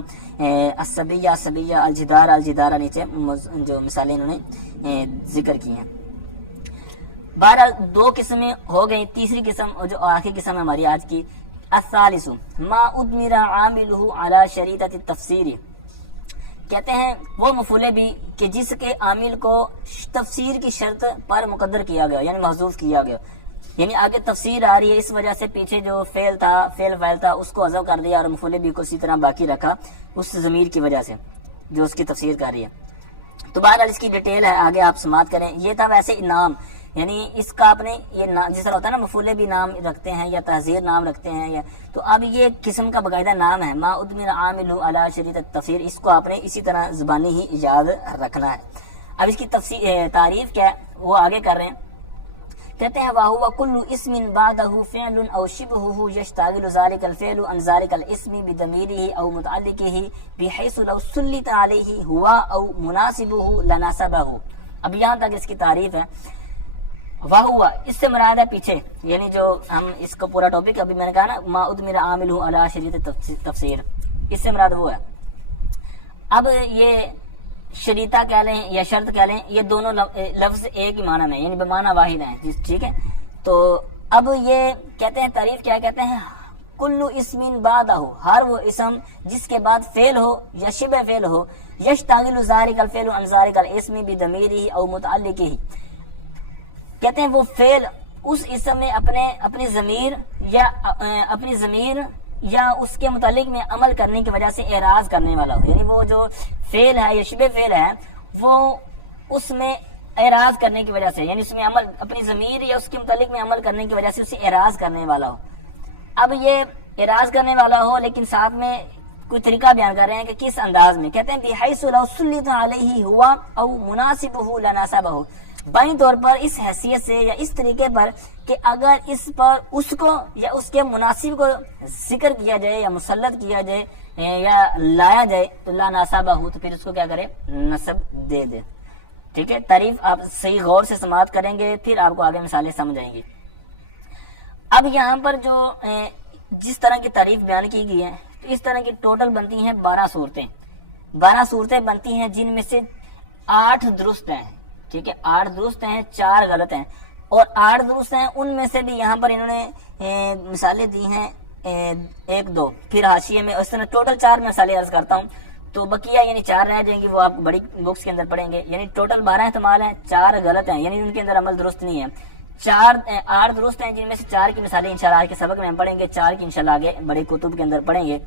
السبیہ الجدار نیچے جو مثالیں انہوں نے ذکر کی ہیں. بہرحال دو قسمیں ہو گئی. تیسری قسم جو آخری قسم ہے ہماری آج کی الثالث ما ادمر عاملہ علی شریطۃ التفسیر کہتے ہیں وہ مفعول بھی کہ جس کے عامل کو تفسیر کی شرط پر مقدر کیا گیا یعنی محذوف کیا گیا. یعنی آگے تفسیر آ رہی ہے اس وجہ سے پیچھے جو فعل فاعل تھا اس کو حذف کر دیا اور مفعول بھی کو اسی طرح باقی رکھا اس ضمیر کی وجہ سے جو اس کی تفسیر کر رہی ہے. تو بہرحال اس کی ڈیٹیل ہے، آگے آپ سماعت کریں. یہ تھا ویسے نام، یعنی اس کا آپ نے یہ جس طرح ہوتا ہے نا مفعول بھی نام رکھتے ہیں یا تحذیر نام رکھتے ہیں یا، تو اب یہ قسم کا باقاعدہ نام ہے. ما ادمر عامل علی شریط التفسیر، اس کو آپ نے اسی طرح زبانی ہی یاد رکھنا ہے. اب اس کی تعریف کیا ہے وہ آگے کر رہے ہیں. کہتے ہیں وَهُوَ كُلُّ اسم بعده فعل او شبهه يشتغل ذلك الفعل عن ذلك الاسم بضميره او متعلقه بحيث لو سلط عليه هو او مناسبه لناسبه. اب یہاں تک اس کی تعریف ہے. وَهُوَ اس سے مراد ہے پیچھے، یعنی جو ہم اس کو پورا ٹاپک ابھی میں نے کہا نا ما ادمر عامل علی شریط تفسیر، اس سے مراد وہ ہے. اب یہ شریطہ کہہ لیں یا شرط کہہ لیں، یہ دونوں لفظ ایک ہی معنی میں یعنی بمعنی واحد ہیں، ٹھیک ہے. تو اب یہ کہتے ہیں تعریف کیا کہتے ہیں، کلو اسم بعدہ، ہر وہ اسم جس کے بعد فعل ہو یا شبہ فعل ہو، یشتغل ذالک الفعل عن ذالک الاسم بضمیرہ او متعلقہ، کہتے ہیں وہ فعل اس اسم میں اپنی ضمیر یا اس کے متعلق میں عمل کرنے کی وجہ سے اعراض کرنے والا ہو. یعنی وہ جو فعل ہے یا شبہ فعل ہے وہ اس میں اعراض کرنے کی وجہ سے، یعنی اس میں عمل اپنی ضمیر یا اس کے متعلق میں عمل کرنے کی وجہ سے اسے اعراض کرنے والا ہو. اب یہ اعراض کرنے والا ہو لیکن ساتھ میں کوئی طریقہ بیان کر رہے ہیں کہ کس انداز میں. کہتے ہیں بحیث لو سلط علیہ ہوا او مناسبہ لناسبہ، بائیں طور پر اس حیثیت سے یا اس طریقے پر کہ اگر اس پر اس کو یا اس کے مناسب کو ذکر کیا جائے یا مسلط کیا جائے یا لایا جائے تو لا ناسبہ ہو، تو پھر اس کو کیا کرے، نصب دے دے. ٹھیک ہے، تعریف آپ صحیح غور سے سماعت کریں گے پھر آپ کو آگے مثالیں سمجھ آئیں گی. اب یہاں پر جو جس طرح کی تعریف بیان کی گئی ہے تو اس طرح کی ٹوٹل بنتی ہیں 12 صورتیں. 12 صورتیں بنتی ہیں جن میں سے 8 درست ہیں. ٹھیک ہے، 8 درست ہیں، 4 غلط ہیں، اور 8 درست ہیں ان میں سے بھی یہاں پر انہوں نے مثالیں دی ہیں 1 2، پھر حاشیے میں اس طرح ٹوٹل 4 مثالیں عرض کرتا ہوں. تو بقیہ یعنی 4 رہ جائیں گی، وہ آپ بڑی بکس کے اندر پڑھیں گے. یعنی ٹوٹل 12 احتمال ہیں، 4 غلط ہیں، یعنی ان کے اندر عمل درست نہیں ہے. 8 درست ہیں جن میں سے 4 کی مثالیں انشاءاللہ آج کے سبق میں ہم پڑھیں گے، 4 کی انشاءاللہ آگے بڑی کتب کے اندر پڑھیں گے.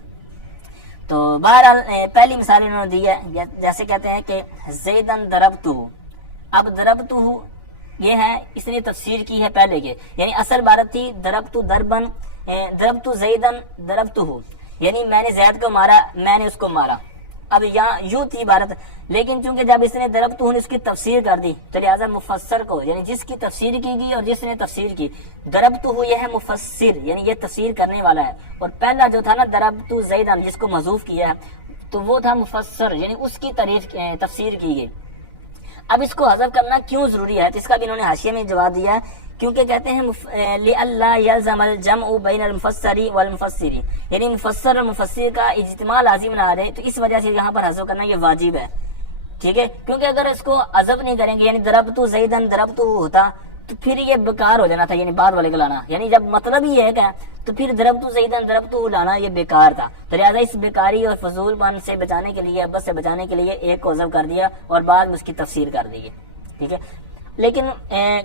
تو بہرحال پہلی مثال انہوں نے دی ہے، جیسے کہتے ہیں کہ زیدن ضربتہ. اب ضربتہ یہ ہے، اس نے تفسیر کی ہے پہلے کے، یعنی اصل عبارت تھی ضربتہ ضربن، ضربتہ زیدن ضربتہ، یعنی میں نے زید کو مارا، میں نے اس کو مارا. اب یہاں یوں تھی عبارت، لیکن چونکہ جب اس نے ضربتہ نے اس کی تفسیر کر دی تو لہٰذا مفسر کو، یعنی جس کی تفسیر کی گئی اور جس نے تفسیر کی، ضربتہ یہ ہے مفسر، یعنی یہ تفسیر کرنے والا ہے. اور پہلا جو تھا نا ضربتہ زیدن جس کو محذوف کیا ہے تو وہ تھا مفسر، یعنی اس کی تفسیر کی گئی. اب اس کو حذف کرنا کیوں ضروری ہے، تو اس کا بھی انہوں نے حاشیے میں جواب دیا ہے، کیونکہ کہتے ہیں لِأَلَّا يَلْزَمَ الْجَمْعُ بَيْنَ الْمُفَسِّرِ وَالْمُفَسِّرِ، یعنی مفسر اور مفسر کا اجتماع لازم نہ آ رہے، تو اس وجہ سے یہاں پر حذف کرنا یہ واجب ہے. ٹھیک ہے، کیونکہ اگر اس کو حذف نہیں کریں گے یعنی ضربتہ زیدن ضربتہ ہوتا تو پھر یہ بیکار ہو جانا تھا، یعنی بعد والے کو لانا، یعنی جب مطلب ہی ہے کہ تو پھر ضربتہ زیدن ضربتہ لانا یہ بیکار تھا. تو لہٰذا اس بیکاری اور فضول پن سے بچانے کے لیے، بس سے بچانے کے لیے ایک کو حذف کر دیا اور بعد میں اس کی تفسیر کر دی. ٹھیک ہے، لیکن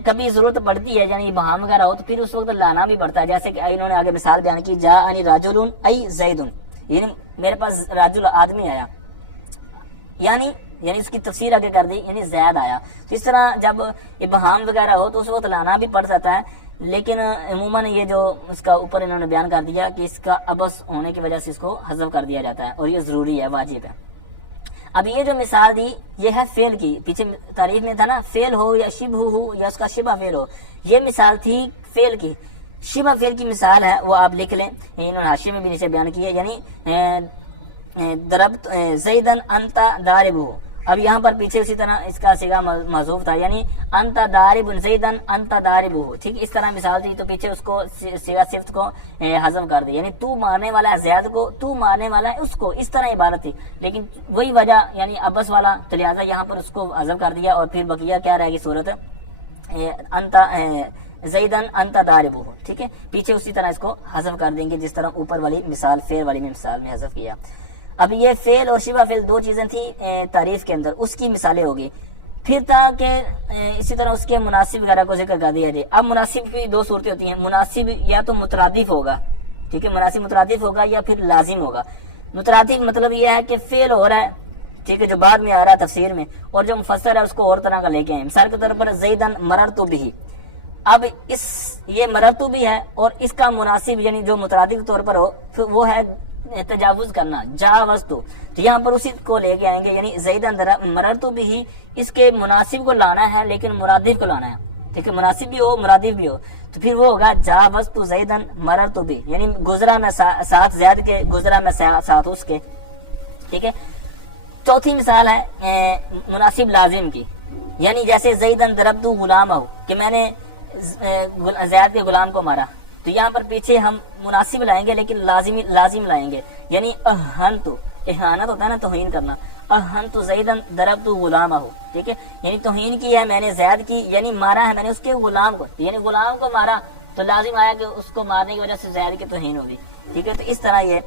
کبھی ضرورت پڑتی ہے یعنی بہام وغیرہ ہو تو پھر اس وقت لانا بھی پڑتا ہے. جیسے کہ انہوں نے آگے مثال بیان کی جاءنی رجل ای زید، یعنی میرے پاس راجل آدمی آیا، یعنی اس کی تفسیر آگے کر دی یعنی زید آیا. تو اس طرح جب ابہام وغیرہ ہو تو اس وقت لانا بھی پڑ جاتا ہے، لیکن عموماً یہ جو اس کا اوپر انہوں نے بیان کر دیا کہ اس کا عبث ہونے کی وجہ سے اس کو حذف کر دیا جاتا ہے اور یہ ضروری ہے، واجب ہے. اب یہ جو مثال دی یہ ہے فعل کی، پیچھے تعریف میں تھا نا فعل ہو یا شبہ ہو یا اس کا شبہ فعل ہو، یہ مثال تھی فعل کی. شبہ فعل کی مثال ہے وہ آپ لکھ لیں، انہوں نے حاشیے میں بھی نیچے بیان کی ہے، یعنی ضربت زیدن انت ضاربہ. اب یہاں پر پیچھے اسی طرح اس کا صیغہ محذوف تھا، یعنی انت ضارب زیدن انت ضاربہ. ٹھیک، اس طرح مثال تھی تو پیچھے اس کو صیغہ صفت کو حذف کر دی، یعنی تو مارنے والا ہے زید کو، تو مارنے والا ہے اس کو، اس طرح عبارت تھی. لیکن وہی وجہ یعنی عبس والا، تو لہٰذا یہاں پر اس کو حذف کر دیا اور پھر بقیہ کیا رہے گی صورت انت زیدن انت ضاربہ. ٹھیک ہے، پیچھے اسی طرح اس کو حذف کر دیں گے جس طرح اوپر والی مثال فعل والی مثال میں حذف کیا. اب یہ فعل اور شبہ فعل 2 چیزیں تھیں تعریف کے اندر، اس کی مثالیں ہوگی. پھر تھا کہ اسی طرح اس کے مناسب وغیرہ کو ذکر کر دیا جائے. اب مناسب کی 2 صورتیں ہوتی ہیں، مناسب یا تو مترادف ہوگا، ٹھیک ہے، مناسب مترادف ہوگا یا پھر لازم ہوگا. مترادف مطلب یہ ہے کہ فعل ہو رہا ہے ٹھیک ہے، جو بعد میں آ رہا ہے تفسیر میں، اور جو مفسر ہے اس کو اور طرح کا لے کے آئے. مثال کے طور پر زیدن مررت بہ، اب یہ مررت بھی ہے اور اس کا مناسب یعنی جو مترادف کے طور پر ہو پھر وہ ہے تجاوز کرنا، جاوزتو. تو یہاں پر اسی کو لے کے آئیں گے، یعنی زیدن مررت بھی اس کے مناسب کو لانا ہے لیکن مرادف کو لانا ہے. ٹھیک ہے، مناسب بھی ہو مرادف بھی ہو، تو پھر وہ ہوگا جاوزتو زیدن مررت بھی، یعنی گزرا میں ساتھ زید کے، گزرا میں ساتھ اس کے. ٹھیک ہے. چوتھی مثال ہے مناسب لازم کی، یعنی جیسے زیدن ضربت غلامہ، کہ میں نے زید کے غلام کو مارا. تو یہاں پر پیچھے ہم مناسب لائیں گے لیکن لازم لائیں گے، یعنی اہنتو، اہانت ہوتا ہے نا توہین کرنا، اہنتو زیدن ضربت غلامہ. ٹھیک ہے، یعنی توہین کی ہے میں نے زید کی، یعنی مارا ہے میں نے اس کے غلام کو، یعنی غلام کو مارا تو لازم آیا کہ اس کو مارنے کی وجہ سے زید کی توہین ہوگی. ٹھیک ہے، تو اس طرح یہ.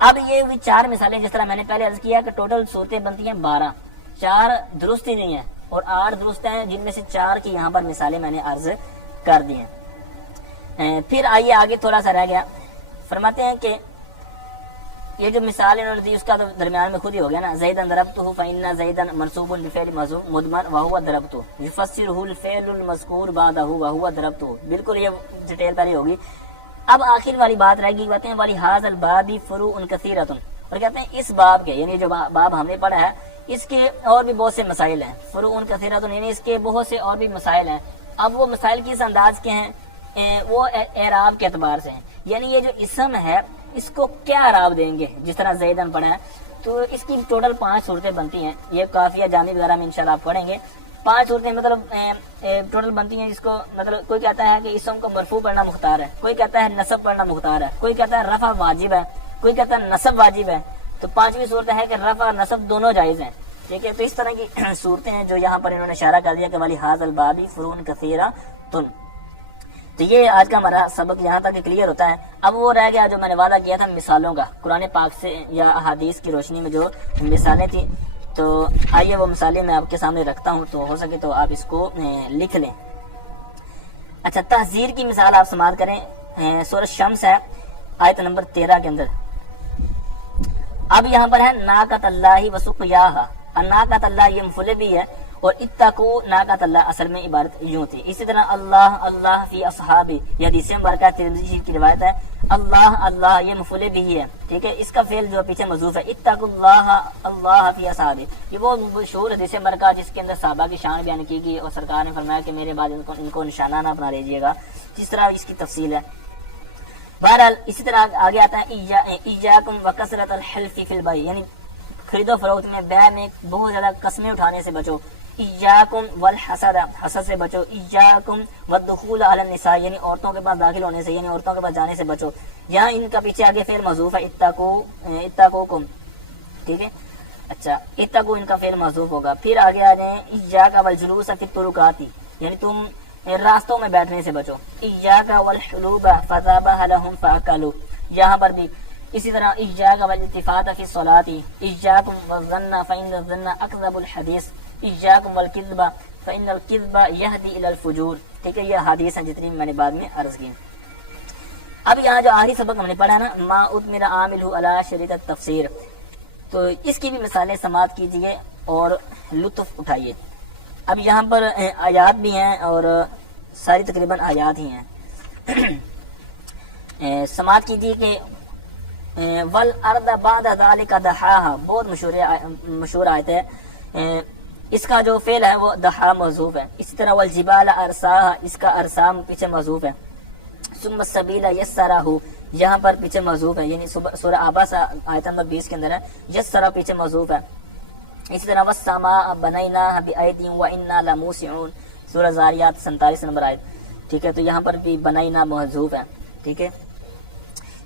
اب یہ بھی 4 مثالیں، جس طرح میں نے پہلے عرض کیا کہ ٹوٹل صورتیں بنتی ہیں 12، 4 درست ہی نہیں ہیں اور 8 درست ہیں، جن میں سے 4 کی یہاں پر مثالیں میں نے عرض کر دی ہیں. پھر آئیے آگے تھوڑا سا رہ گیا. فرماتے ہیں کہ یہ جو مثال انہوں نے دی اس کا تو درمیان میں خود ہی ہو گیا نا. زیدن ضربتہ فإن زیدن منصوب بفعل مضمر وهو ضربتہ یفسرہ الفعل المذکور بعدہ وهو ضربتہ. بالکل یہ ڈیٹیل پہلے ہوگی. اب آخر والی بات رہ گئی، کہتے ہیں ولہذا الباب فروع کثیرۃ، اور کہتے ہیں اس باب کے یعنی جو باب ہم نے پڑھا ہے اس کے اور بھی بہت سے مسائل ہیں. فروع کثیرۃ یعنی اس کے بہت سے اور بھی مسائل ہیں. اب وہ مسائل کس انداز کے ہیں؟ وہ اعراب کے اعتبار سے ہیں، یعنی یہ جو اسم ہے اس کو کیا اعراب دیں گے. جس طرح زیدن پڑھا ہے تو اس کی ٹوٹل 5 صورتیں بنتی ہیں. یہ قافیہ جامع وغیرہ میں انشاءاللہ آپ پڑھیں گے. 5 صورتیں مطلب ٹوٹل بنتی ہیں، جس کو مطلب کوئی کہتا ہے کہ اسم کو مرفوع پڑھنا مختار ہے، کوئی کہتا ہے نصب پڑھنا مختار ہے، کوئی کہتا ہے رفع واجب ہے، کوئی کہتا ہے نصب واجب ہے. تو 5ویں صورت ہے کہ رفع اور نصب دونوں جائز ہیں. ٹھیک ہے، تو اس طرح کی صورتیں ہیں جو یہاں پر انہوں نے اشارہ کر دیا کہ ولہذا الباب فروع کثیرۃ. تو یہ آج کا ہمارا سبق یہاں تک کلیئر ہوتا ہے. اب وہ رہ گیا جو میں نے وعدہ کیا تھا مثالوں کا، قرآن پاک سے یا احادیث کی روشنی میں جو مثالیں تھیں. تو آئیے وہ مثالیں میں آپ کے سامنے رکھتا ہوں، تو ہو سکے تو آپ اس کو لکھ لیں. اچھا، تحذیر کی مثال آپ سماعت کریں. سورۃ شمس ہے آیت نمبر 13 کے اندر. اب یہاں پر ہے ناقۃ اللہ وسقیاہا. ناقۃ اللہ یہ مفعول بھی ہے اور اتقوا ناقۃ اللہ اصل میں عبارت یوں تھی. اسی طرح اللہ فی اصحابہ، یہ حدیث مبارکہ ترمذی شریف کی روایت ہے. اللہ یہ مفعول بھی ہے. ٹھیک ہے، اس کا فعل جو پیچھے محذوف ہے. اتقوا اللہ فی اصحابہ، یہ وہ مشہور حدیث مبارکہ جس کے اندر صحابہ کی شان بیان کی گئی اور سرکار نے فرمایا کہ میرے بعد ان کو نشانہ نہ بنا لیجیے گا. جس طرح اس کی تفصیل ہے. بہرحال اسی طرح آگے آتا ہے ایاکم وکثرۃ الحلف فی البیع، یعنی خرید و فروخت میں، بیع میں بہت زیادہ قسمیں اٹھانے سے بچو. ایاکم والحسد، حسد سے بچو. ایاکم والدخول علی النساء، یعنی عورتوں کے پاس داخل ہونے سے، یعنی عورتوں کے پاس جانے سے بچو. یہاں ان کا پیچھے آگے فعل محذوف ہے اتقوکم. ٹھیک ہے، اچھا اتقو ان کا فعل محذوف ہوگا. پھر آگے آ جائیں ایاک والجلوس فی الطرقات، یعنی تم راستوں میں بیٹھنے سے بچو. ایاک والحلوب فذبح لهم فاکلوا، یہاں پر بھی اسی طرح ایاک والالتفات فی الصلاۃ. ایاکم والظن فإن الظن اکذب الحدیث. ایاکم والکذب فإن الکذب یہدی الی الفجور. ٹھیک ہے، یہ حدیث ہیں جتنی میں نے بعد میں عرض کی. اب یہاں جو آخری سبق ہم نے پڑھا نا، ما ادمر عاملہ علی شریط التفسیر، تو اس کی بھی مثالیں سماعت کیجیے اور لطف اٹھائیے. اب یہاں پر آیات بھی ہیں اور ساری تقریباً آیات ہی ہیں. سماعت کیجیے کہ والارض بعد ذلک دحاہا، بہت مشہور آیت ہے. اس کا جو فعل ہے وہ دحا محذوف ہے. اسی طرح والجبال ارساہا، اس کا ارسام پیچھے محذوف ہے. ثم السبیل یسرہ، یہاں پر پیچھے محذوف ہے، یعنی سورہ عبس آیت نمبر 20 کے اندر ہے. یسرہ پیچھے محذوف ہے. اسی طرح والسماء بنیناہا بأید وإنا لموسعون، سورہ زاریات 47 نمبر آیت. ٹھیک ہے، تو یہاں پر بھی بنینا محذوف ہے. ٹھیک ہے،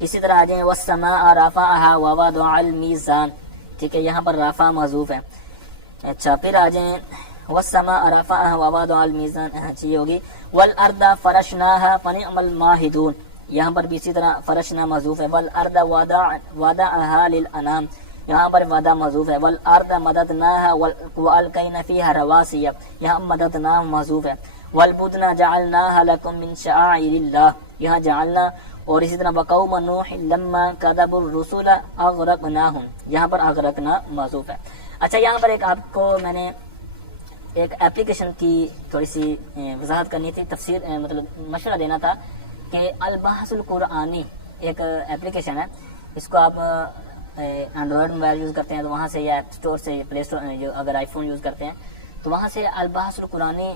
اسی طرح آ جائیں والسماء رفعہا ووضع المیزان. ٹھیک ہے، یہاں پر رفع محذوف ہے. اچھا، پھر آ جائیں والسماء رفعہا ووضع المیزان، اچھی ہوگی. والارض فرشناہا فنعم الماہدون، یہاں پر بھی اسی طرح فرشنا محذوف ہے. والارض وضعہا للانام، یہاں پر وعدہ محذوف ہے. والارض مددناہا والقینا فیہا رواسی، یہاں مددناہا محذوف ہے. والبدن جعلناہا لکم من شعائر اللہ، یہاں جعلنا اور اسی طرح وقوم نوح لما کذبوا الرسل اغرقناہم، یہاں پر اغرقنا معذوف ہے۔ اچھا یہاں پر ایک آپ کو میں نے ایک اپلیکیشن کی تھوڑی سی وضاحت کرنی تھی، تفسیر مطلب مشورہ دینا تھا کہ البحث القرآنی ایک اپلیکیشن ہے، اس کو آپ اینڈرائڈ موبائل یوز کرتے ہیں تو وہاں سے یا ایپ اسٹور سے پلے اسٹور جو اگر آئی فون یوز کرتے ہیں تو وہاں سے البحث القرآنی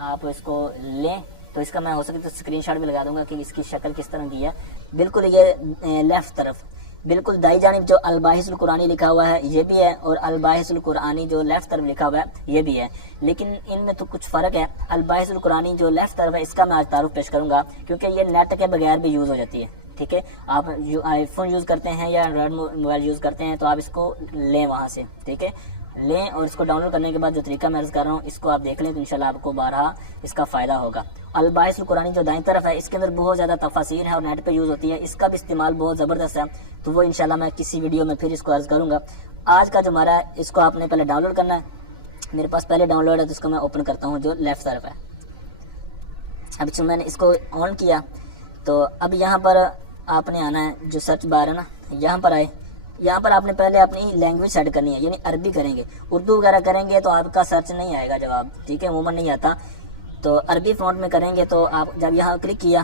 آپ اس کو لیں، تو اس کا میں ہو سکے تو اسکرین شاٹ بھی لگا دوں گا کہ اس کی شکل کس طرح کی ہے۔ بالکل یہ لیفٹ طرف بالکل دائیں جانب جو الباحث القرآنی لکھا ہوا ہے یہ بھی ہے، اور الباحث القرآنی جو لیفٹ طرف لکھا ہوا ہے یہ بھی ہے، لیکن ان میں تو کچھ فرق ہے۔ الباحث القرآنی جو لیفٹ طرف ہے اس کا میں آج تعارف پیش کروں گا، کیونکہ یہ نیٹ کے بغیر بھی یوز ہو جاتی ہے، ٹھیک ہے۔ آپ جو آئی فون یوز کرتے ہیں یا اینڈرائڈ موبائل یوز کرتے ہیں تو آپ اس کو لیں وہاں سے، ٹھیک ہے، لیں، اور اس کو ڈاؤن لوڈ کرنے کے بعد جو طریقہ میں عرض کر رہا ہوں اس کو آپ دیکھ لیں تو انشاءاللہ آپ کو بارہا اس کا فائدہ ہوگا۔ الباحث القرآنی جو دائیں طرف ہے اس کے اندر بہت زیادہ تفاسیر ہے اور نیٹ پہ یوز ہوتی ہے، اس کا بھی استعمال بہت زبردست ہے، تو وہ انشاءاللہ میں کسی ویڈیو میں پھر اس کو عرض کروں گا۔ آج کا جو ہمارا ہے اس کو آپ نے پہلے ڈاؤن لوڈ کرنا ہے، میرے پاس پہلے ڈاؤن لوڈ ہے تو اس کو میں اوپن کرتا ہوں جو لیفٹ طرف ہے۔ اب میں نے اس کو آن کیا تو اب یہاں پر آپ نے آنا ہے، جو سرچ بار ہے نا یہاں پر آئے، یہاں پر آپ نے پہلے اپنی لینگویج سیٹ کرنی ہے، یعنی عربی کریں گے، اردو وغیرہ کریں گے تو آپ کا سرچ نہیں آئے گا جواب، ٹھیک ہے، عموماً نہیں آتا، تو عربی فونٹ میں کریں گے تو آپ جب یہاں کلک کیا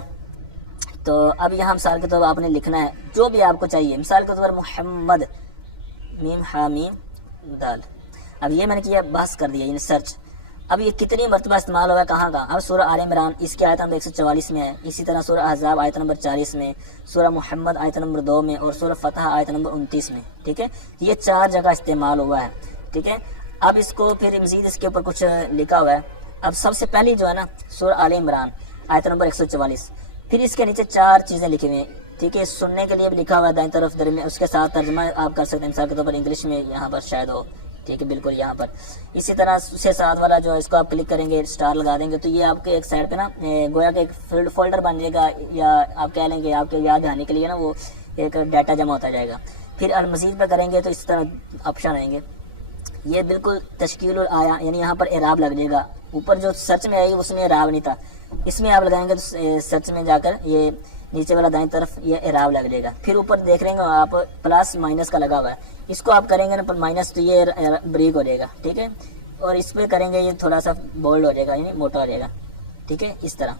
تو اب یہاں مثال کے طور پر آپ نے لکھنا ہے جو بھی آپ کو چاہیے، مثال کے طور پر محمد میم حامیم دال، اب یہ میں نے کیا بحث کر دیا یعنی سرچ۔ اب یہ کتنی مرتبہ استعمال ہوا ہے کہاں کا؟ اب سورہ آل عمران اس کی آیت نمبر 144 میں ہے، اسی طرح سورہ احزاب آیت نمبر 40 میں، سورہ محمد آیت نمبر 2 میں، اور سورہ فتح آیت نمبر 29 میں، ٹھیک ہے، یہ 4 جگہ استعمال ہوا ہے، ٹھیک ہے۔ اب اس کو پھر مزید اس کے اوپر کچھ لکھا ہوا ہے، اب سب سے پہلی جو ہے نا سورہ آل عمران آیت نمبر 144، پھر اس کے نیچے 4 چیزیں لکھی ہوئی ہیں، ٹھیک ہے، سننے کے لیے بھی لکھا ہوا ہے دائیں طرف درمیان، اس کے ساتھ ترجمہ آپ کر سکتے ہیں، مثال کے طور پر انگلش میں یہاں پر شاید ہو، ٹھیک ہے، بالکل یہاں پر۔ اسی طرح اس سے ساتھ والا جو ہے اس کو آپ کلک کریں گے، اسٹار لگا دیں گے تو یہ آپ کے ایک سائڈ پہ نا گویا کہ ایک فولڈر بن جائے گا، یا آپ کہہ لیں گے آپ کے یاد آنے کے لیے نا وہ ایک ڈیٹا جمع ہوتا جائے گا۔ پھر المزید پہ کریں گے تو اس طرح آپشن آئیں گے، یہ بالکل تشکیل الآیا، یعنی یہاں پر اعراب لگ جائے گا، اوپر جو سرچ میں آئی اس میں اعراب نہیں تھا، اس میں آپ لگائیں گے تو سرچ میں جا کر یہ نیچے والا دائیں طرف یہ اعراب لگ جائے گا۔ پھر اوپر دیکھ رہے ہیں آپ پلس مائنس کا لگا ہوا ہے، اس کو آپ کریں گے نا مائنس تو یہ بریک ہو جائے گا، ٹھیک ہے، اور اس پہ کریں گے یہ تھوڑا سا بولڈ ہو جائے گا یعنی موٹا ہو جائے گا، ٹھیک ہے، اس طرح۔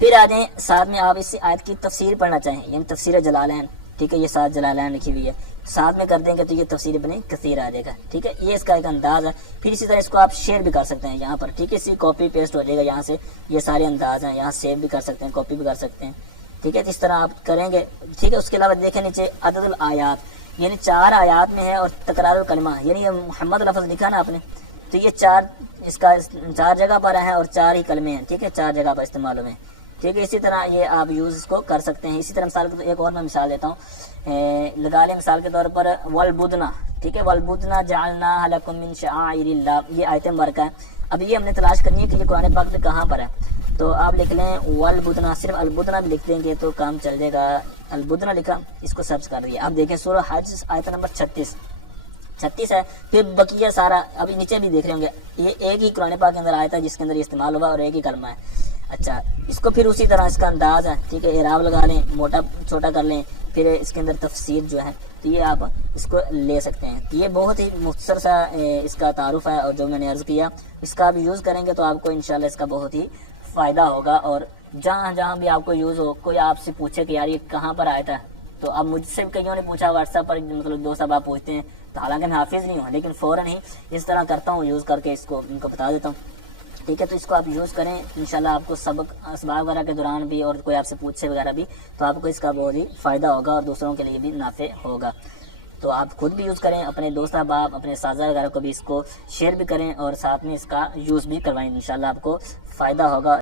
پھر آ جائیں ساتھ میں آپ اس آیت کی تفسیر پڑھنا چاہیں، یعنی تفسیر جلالین، ٹھیک ہے، یہ ساتھ جلالین لکھی ہوئی ہے، ساتھ میں کر دیں گے تو یہ تفسیر ابن کثیر آ جائے گا، ٹھیک ہے، یہ اس کا ایک انداز ہے۔ پھر اسی طرح اس کو آپ شیئر بھی کر سکتے ہیں یہاں پر، ٹھیک ہے، اسی کاپی پیسٹ ہو جائے گا، یہاں سے یہ سارے انداز ہیں، یہاں سیو بھی کر سکتے ہیں، کاپی بھی کر سکتے ہیں، ٹھیک ہے، اس طرح آپ کریں گے، ٹھیک ہے۔ اس کے علاوہ دیکھیں نیچے عدد الآیات، یعنی 4 آیات میں ہے، اور تکرار الکلمہ، یعنی یہ محمد لفظ لکھا نا آپ نے تو یہ 4 اس کا 4 جگہ پر ہے اور 4 ہی کلمے ہیں، ٹھیک ہے، 4 جگہ پر استعمال ہوئے ہیں، ٹھیک ہے۔ اسی طرح یہ آپ یوز اس کو کر سکتے ہیں۔ اسی طرح مثال کے ایک اور میں مثال دیتا ہوں، لگا لیں مثال کے طور پر والبدنا، ٹھیک ہے، والبدنا جعلناها لکم من شعائر اللہ، یہ آیت مبارکہ ہے۔ اب یہ ہم نے تلاش کرنی ہے کہ یہ قرآن پاک میں کہاں پر ہے، تو آپ لکھ لیں والبدنا، صرف البدنا بھی لکھ دیں گے تو کام چل جائے گا۔ البدنا لکھا، اس کو سرچ کر دیا، آپ دیکھیں سورہ حج آیت نمبر 36 ہے، پھر بقیہ سارا ابھی نیچے بھی دیکھ رہے ہوں گے، یہ ایک ہی قرآن پاک کے اندر آیت ہے جس کے اندر یہ استعمال ہوا اور ایک ہی کلمہ ہے۔ اچھا، اس کو پھر اسی طرح اس کا انداز ہے، ٹھیک ہے، اعراب لگا لیں، موٹا چھوٹا کر لیں، پھر اس کے اندر تفسیر جو ہے تو یہ آپ اس کو لے سکتے ہیں۔ یہ بہت ہی مختصر سا اس کا تعارف ہے، اور جو میں نے عرض کیا اس کا آپ یوز کریں گے تو آپ کو انشاءاللہ اس کا بہت ہی فائدہ ہوگا۔ اور جہاں جہاں بھی آپ کو یوز ہو، کوئی آپ سے پوچھے کہ یار یہ کہاں پر آیا تھا، تو اب مجھ سے کئیوں نے پوچھا واٹس ایپ پر، مطلب دوست اب آپ پوچھتے ہیں تو حالانکہ میں حافظ نہیں ہوں لیکن فوراً ہی اس طرح کرتا ہوں، یوز کر کے اس کو ان کو بتا دیتا ہوں، ٹھیک ہے۔ تو اس کو آپ یوز کریں، انشاءاللہ آپ کو سبق اسباق وغیرہ کے دوران بھی، اور کوئی آپ سے پوچھے وغیرہ بھی تو آپ کو اس کا بہت ہی فائدہ ہوگا اور دوسروں کے لیے بھی نافع ہوگا۔ تو آپ خود بھی یوز کریں، اپنے دوست احباب، اپنے اساتذہ وغیرہ کو بھی اس کو شیئر بھی کریں، اور ساتھ میں اس کا یوز بھی کروائیں، انشاءاللہ آپ کو فائدہ ہوگا۔